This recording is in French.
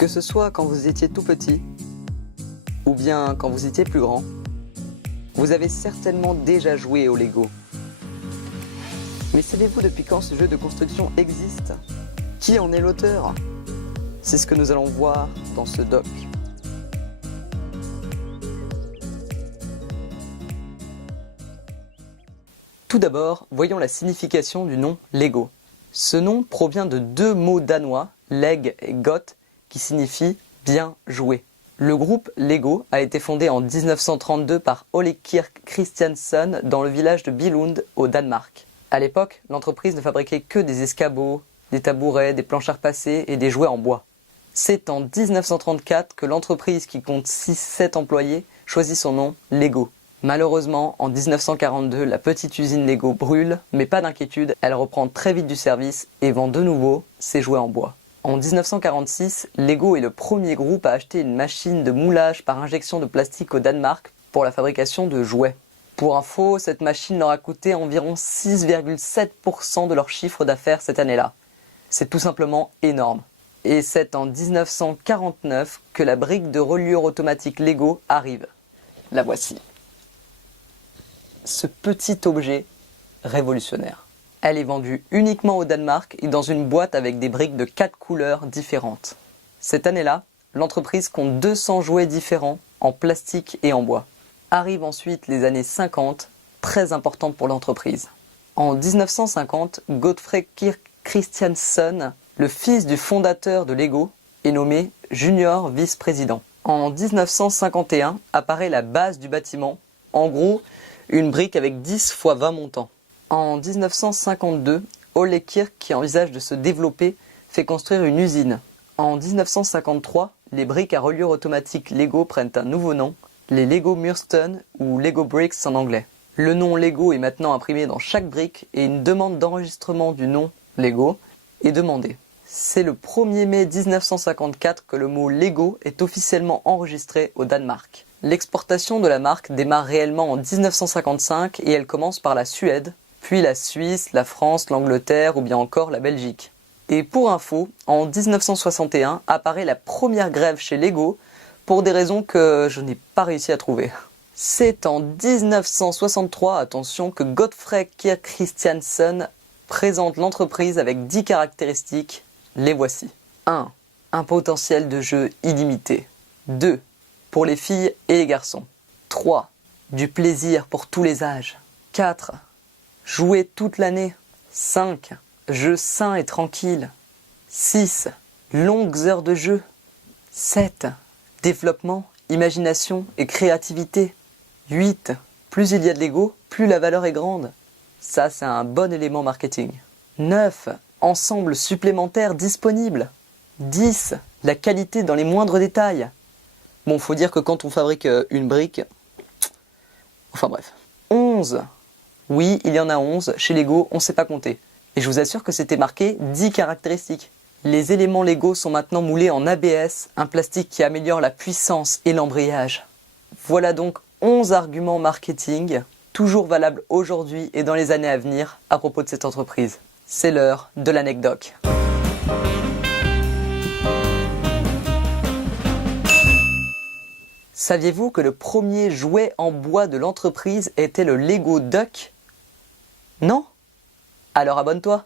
Que ce soit quand vous étiez tout petit, ou bien quand vous étiez plus grand, vous avez certainement déjà joué au Lego. Mais savez-vous depuis quand ce jeu de construction existe? Qui en est l'auteur? C'est ce que nous allons voir dans ce doc. Tout d'abord, voyons la signification du nom Lego. Ce nom provient de deux mots danois, leg et got, qui signifient bien jouer. Le groupe Lego a été fondé en 1932 par Ole Kirk Christiansen dans le village de Billund au Danemark. À l'époque, l'entreprise ne fabriquait que des escabeaux, des tabourets, des planches à repasser et des jouets en bois. C'est en 1934 que l'entreprise, qui compte 6-7 employés, choisit son nom Lego. Malheureusement, en 1942, la petite usine Lego brûle, mais pas d'inquiétude, elle reprend très vite du service et vend de nouveau ses jouets en bois. En 1946, Lego est le premier groupe à acheter une machine de moulage par injection de plastique au Danemark pour la fabrication de jouets. Pour info, cette machine leur a coûté environ 6,7% de leur chiffre d'affaires cette année-là. C'est tout simplement énorme. Et c'est en 1949 que la brique de reliure automatique Lego arrive. La voici. Ce petit objet révolutionnaire. Elle est vendue uniquement au Danemark et dans une boîte avec des briques de 4 couleurs différentes. Cette année-là, l'entreprise compte 200 jouets différents en plastique et en bois. Arrivent ensuite les années 50, très importantes pour l'entreprise. En 1950, Godfrey Kirk Christiansen, le fils du fondateur de Lego, est nommé junior vice-président. En 1951 apparaît la base du bâtiment, en gros une brique avec 10 x 20 montants. En 1952, Ole Kirk, qui envisage de se développer, fait construire une usine. En 1953, les briques à reliure automatique Lego prennent un nouveau nom, les Lego Murstone ou Lego Bricks en anglais. Le nom Lego est maintenant imprimé dans chaque brique et une demande d'enregistrement du nom Lego est demandée. C'est le 1er mai 1954 que le mot Lego est officiellement enregistré au Danemark. L'exportation de la marque démarre réellement en 1955 et elle commence par la Suède, puis la Suisse, la France, l'Angleterre ou bien encore la Belgique. Et pour info, en 1961 apparaît la première grève chez Lego pour des raisons que je n'ai pas réussi à trouver. C'est en 1963, attention, que Godfrey Kirk Christiansen présente l'entreprise avec 10 caractéristiques. Les voici. 1. Un potentiel de jeu illimité. 2. Pour les filles et les garçons. 3. Du plaisir pour tous les âges. 4. Jouer toute l'année. 5. Jeu sain et tranquille. 6. Longues heures de jeu. 7. Développement, imagination et créativité. 8. Plus il y a de Lego, plus la valeur est grande. Ça, c'est un bon élément marketing. 9. Ensemble supplémentaire disponible. 10. La qualité dans les moindres détails. Bon, faut dire que quand on fabrique une brique... Enfin bref. 11. Oui, il y en a 11. Chez Lego, on ne sait pas compter. Et je vous assure que c'était marqué 10 caractéristiques. Les éléments Lego sont maintenant moulés en ABS, un plastique qui améliore la puissance et l'embrayage. Voilà donc 11 arguments marketing, toujours valables aujourd'hui et dans les années à venir à propos de cette entreprise. C'est l'heure de l'anecdote. Saviez-vous que le premier jouet en bois de l'entreprise était le Lego Duck? Non? Alors abonne-toi!